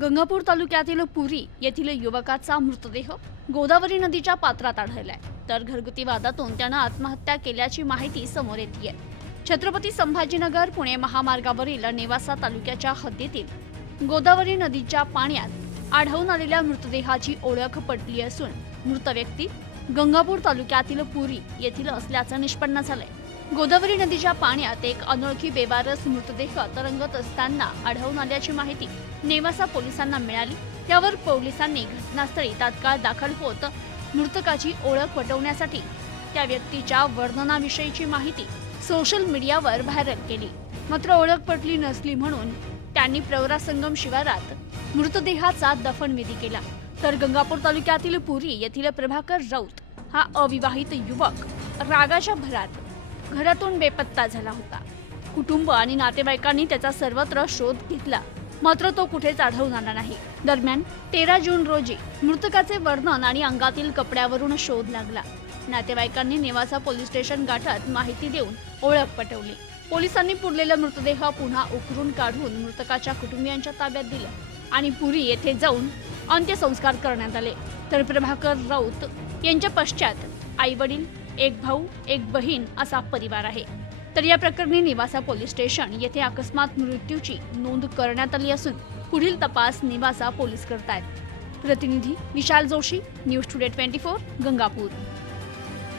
गंगापूर तालुक्यातील पुरी येथील युवकाचा मृतदेह गोदावरी नदीच्या पात्रात आढळलाय. तर घरगुती वादातून त्यानं आत्महत्या केल्याची माहिती समोर येते छत्रपती संभाजीनगर पुणे महामार्गावरील नेवासा तालुक्याच्या हद्दीतील गोदावरी नदीच्या पाण्यात आढळून आलेल्या मृतदेहाची ओळख पटली असून मृत व्यक्ती गंगापूर तालुक्यातील पुरी येथील असल्याचं निष्पन्न झालंय. गोदावरी नदीच्या पाण्यात एक अनोळखी बेवारस मृतदेह तरंगत असताना आढळून आल्याची माहिती नेवासा पोलिसांना मिळाली. त्यावर पोलिसांनी घटनास्थळी तात्काळ दाखल होत मृतकाची ओळख पटवण्यासाठी त्या व्यक्तीच्या वर्णनाविषयीची माहिती सोशल मीडियावर व्हायरल केली. मात्र ओळख पटली नसली म्हणून त्यांनी प्रवरा संगम शिवारात मृतदेहाचा दफनविधी केला. तर गंगापूर तालुक्यातील पुरी येथील प्रभाकर राऊत हा अविवाहित युवक रागाच्या भरात घरातून बेपत्ता झाला होता. कुटुंब आणि नातेवाईकांनी त्याचा सर्वत्र शोध घेतला. मात्र तो कुठेच आढळून आला नाही. दरम्यान तेरा जून रोजी मृतकाचे वर्णन आणि अंगातील कपड्यावरून शोध लागला. नातेवाईकांनी नेवासा पोलीस स्टेशन गाठत माहिती देऊन ओळख पटवली. पोलिसांनी पुरलेला मृतदेह पुन्हा उकरून काढून मृतकाच्या कुटुंबियांच्या ताब्यात दिला. आणि पुरी येथे जाऊन अंत्यसंस्कार करण्यात आले. तर प्रभाकर राऊत यांच्या पश्चात आई वडील एक भाऊ एक बहीण असा परिवार आहे. तर या प्रकरणी निवासा पोलीस स्टेशन येथे अकस्मात मृत्यूची नोंद करण्यात आली असून पुढील तपास निवासा पोलीस करतायत. प्रतिनिधी Vishal Joshi news today twenty four Gangapur.